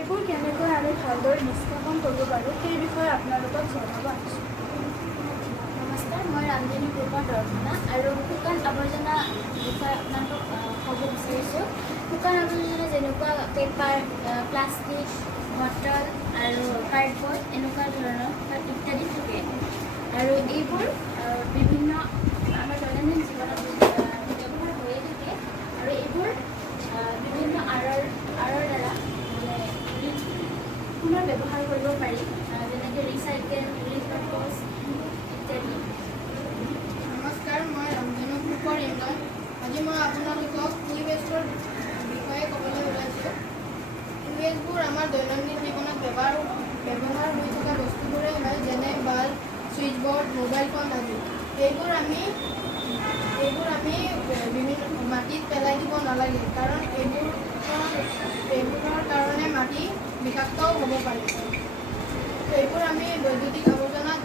এইবোৰ কেনেকৈ আমি ভালদৰে নিষ্কাশন কৰিব পাৰোঁ সেই বিষয়ে আপোনালোকক জনাব আহিছোঁ। নমস্কাৰ, মই ৰামজনী গ্ৰুপৰ দৰ্শনা আৰু শুকান আৱৰ্জনা বিষয়ে আপোনালোকক ক'ব বিচাৰিছোঁ। শুকান আৱৰ্জনা যেনেকুৱা পেপাৰ, প্লাষ্টিক, বটল আৰু কাৰ্ডবৰ্ড এনেকুৱা ধৰণৰ ইত্যাদি থাকে আৰু এইবোৰ বিভিন্ন আমাৰ দৈনন্দিন জীৱনত ব্যৱহাৰ হৈয়ে থাকে আৰু এইবোৰ বিভিন্ন আঁৰৰ দ্বাৰা মানে পুনৰ ব্যৱহাৰ কৰিব পাৰি, যেনেকৈ ৰিচাইকেল, ৰিপাৰ্পজ ইত্যাদি। নমস্কাৰ, মই ৰামধেনু গ্ৰুপৰ ইমৰান। আজি মই আপোনালোকক ই ৱেষ্টৰ বিষয়ে ক'বলৈ ওলাইছোঁ। ই ৱেষ্টবোৰ আমাৰ দৈনন্দিন জীৱনত ব্যৱহাৰ হৈ থকা বস্তুবোৰেই হয়, যেনে bulb, switch board, mobile phone আদি। এইবোৰ আমি বিভিন্ন মাটিত পেলাই দিব নালাগে, কাৰণ এইবোৰৰ কাৰণে মাটি বিষাক্তও হ'ব পাৰে। এইবোৰ আমি বৈদ্যুতিক আৱৰ্জনাত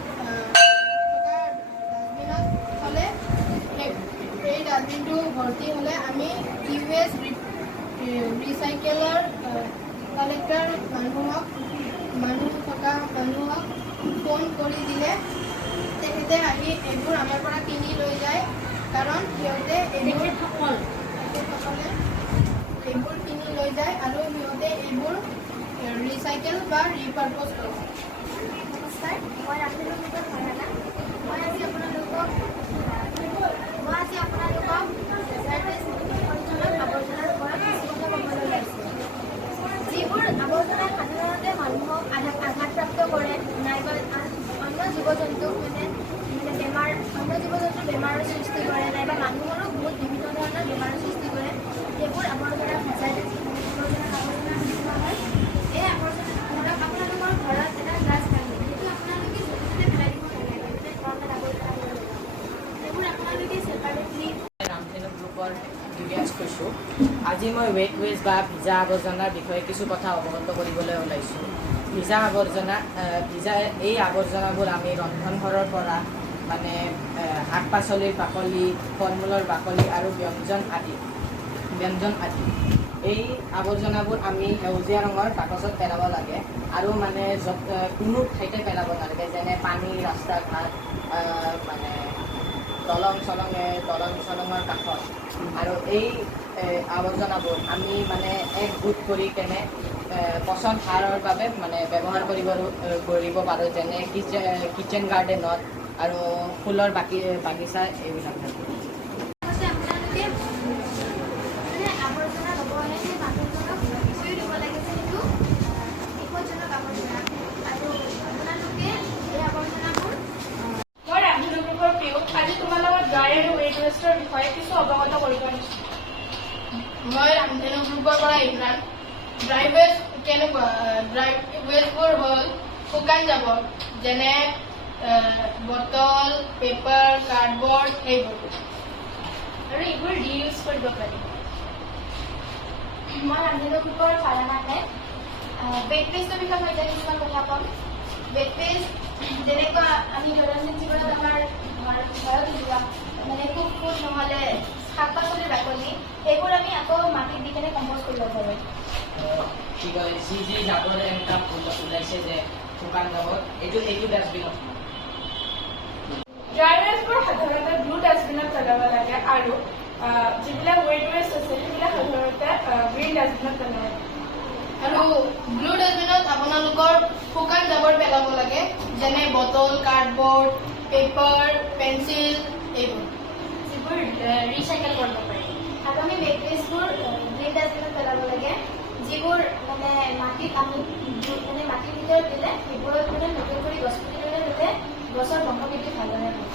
ডাষ্টবিনত থ'লে সেই ডাষ্টবিনটো ভৰ্তি হ'লে আমি ই ৱেষ্ট ৰিচাইকেলৰ কালেক্টৰ মানুহক ফোন কৰি দিলে তেখেতে আহি এইবোৰ আমাৰ পৰা কিনি লৈ যায়, কাৰণ তেখেতসকলে এইবোৰ কিনি লৈ যায় আৰু সিহঁতে এইবোৰ ৰিচাইকেল বা ৰিপাৰ্পজ কৰে। নমস্কাৰ, মই ৰামধেনু গ্ৰুপৰ ভাৰনা। মই আজি আপোনালোকক সঞ্চালক আৱৰ্জনাৰ ওপৰত কিছু কথা ক'বলৈ ওলাইছোঁ। যিবোৰ আৱৰ্জনাই সাধাৰণতে মানুহক আঘাতপ্ৰাপ্ত কৰে, নাইবা অন্য জীৱ জন্তুৰ বেমাৰৰ সৃষ্টি কৰে, নাইবা মানুহৰো বহুত বিভিন্ন ধৰণৰ বেমাৰৰ সৃষ্টি কৰে, সেইবোৰ আৱৰ্জনা সঁচাই আৱৰ্জনা বুলি কোৱা হয়। এই আৱৰ্জনা আপোনালোকৰ ঘৰত এটা গ্লাছ ভাঙিল, সেইটো আপোনালোকে য'তে ত'তে পেলাই দিব নালাগে, যাতে ঘৰখন আৱৰ্জনা কৰিব লাগে। সেইবোৰ আপোনালোকে ছেপাৰেটলি। ৰামধেনু গ্ৰুপৰ দিব্যাংশ কৈছোঁ। আজি মই ৱেট ৱেষ্ট বা ভিজা আৱৰ্জনাৰ বিষয়ে কিছু কথা অৱগত কৰিবলৈ ওলাইছোঁ। এই আৱৰ্জনাবোৰ আমি ৰন্ধনঘৰৰ পৰা মানে শাক পাচলিৰ বাকলি, ফল মূলৰ বাকলি আৰু ব্যঞ্জন আদি এই আৱৰ্জনাবোৰ আমি সেউজীয়া ৰঙৰ বাকচত পেলাব লাগে আৰু মানে কোনো ঠাইতে পেলাব নালাগে, যেনে পানী, ৰাস্তা ঘাট, মানে দলং চলঙৰ কাষত। আৰু এই আৱৰ্জনাবোৰ আমি মানে একগোট কৰি কেনে পচন সাৰৰ বাবে মানে ব্যৱহাৰ কৰিব পাৰোঁ, যেনে কিচেন গাৰ্ডেনত আৰু ফুলৰ বাগিচা এইবিলাক। আপোনালোকে আৱৰ্জনা ল'ব হ'লে সেই মানুহজনক কৈ দিব লাগে যে সেইটো বিপদজনক আৱৰ্জনা, আৰু আপোনালোকে এই আৱৰ্জনাবোৰ মই ৰামধেনু গ্ৰুপৰ পিয়ুষ। আজি তোমাৰ লগত ড্ৰাই আৰু ৱেট ৱেষ্টৰ বিষয়ে কিছু অৱগত কৰিব আহিছোঁ। মই ৰামধেনু গ্ৰুপৰ পৰা ইমৰান। ড্ৰাই ৱেষ্টবোৰ হ'ল শুকান জাবৰ, যেনে বটল, পেপাৰ, কাৰ্ডবৰ্ড সেইবোৰ, আৰু এইবোৰ ৰিইউজ কৰিব পাৰি। মই ৰামধেনু গ্ৰুপৰ ভাৰনাতে ৱেট ৱেষ্টৰ বিষয়ে মই এতিয়া কিছুমান কথা ক'ম। ৱেট ৱেষ্ট যেনেকুৱা আমি দৈনন্দিন জীৱনত আমাৰ ঘৰত ওলোৱা মানে কুক ফুড নহ'লে শাক পাচলিৰ বাকলি, সেইবোৰ আমি আকৌ মাটিত দি কেনে কম্প'ষ্ট কৰিব পাৰোঁ। কি কয় যি জাবৰ এনেকুৱা ওলাইছে যে শুকান জাবৰ, এইটো ডাষ্টবিনত ড্ৰাই ৱেষ্টবোৰ সাধাৰণতে ব্লু ডাষ্টবিনত পেলাব লাগে আৰু যিবিলাক ৱেট ৱেষ্ট আছে সেইবিলাক সাধাৰণতে গ্ৰীণ ডাষ্টবিনত পেলাব লাগে। আৰু ব্লু ডাষ্টবিনত আপোনালোকৰ শুকান জাবৰ পেলাব লাগে, যেনে বটল, কাৰ্ডবৰ্ড, পেপাৰ, পেঞ্চিল এইবোৰ, যিবোৰ ৰিচাইকেল কৰিব পাৰি। আৰু আমি ৱেট ৱেষ্টবোৰ গ্ৰীণ ডাষ্টবিনত পেলাব লাগে, যিবোৰ মানে মাটিৰ ভিতৰত দিলে সেইবোৰত মানে নতুন কৰি গছ পুলি ৰুলে গছৰ বংশবৃদ্ধি ভালদৰে হয়।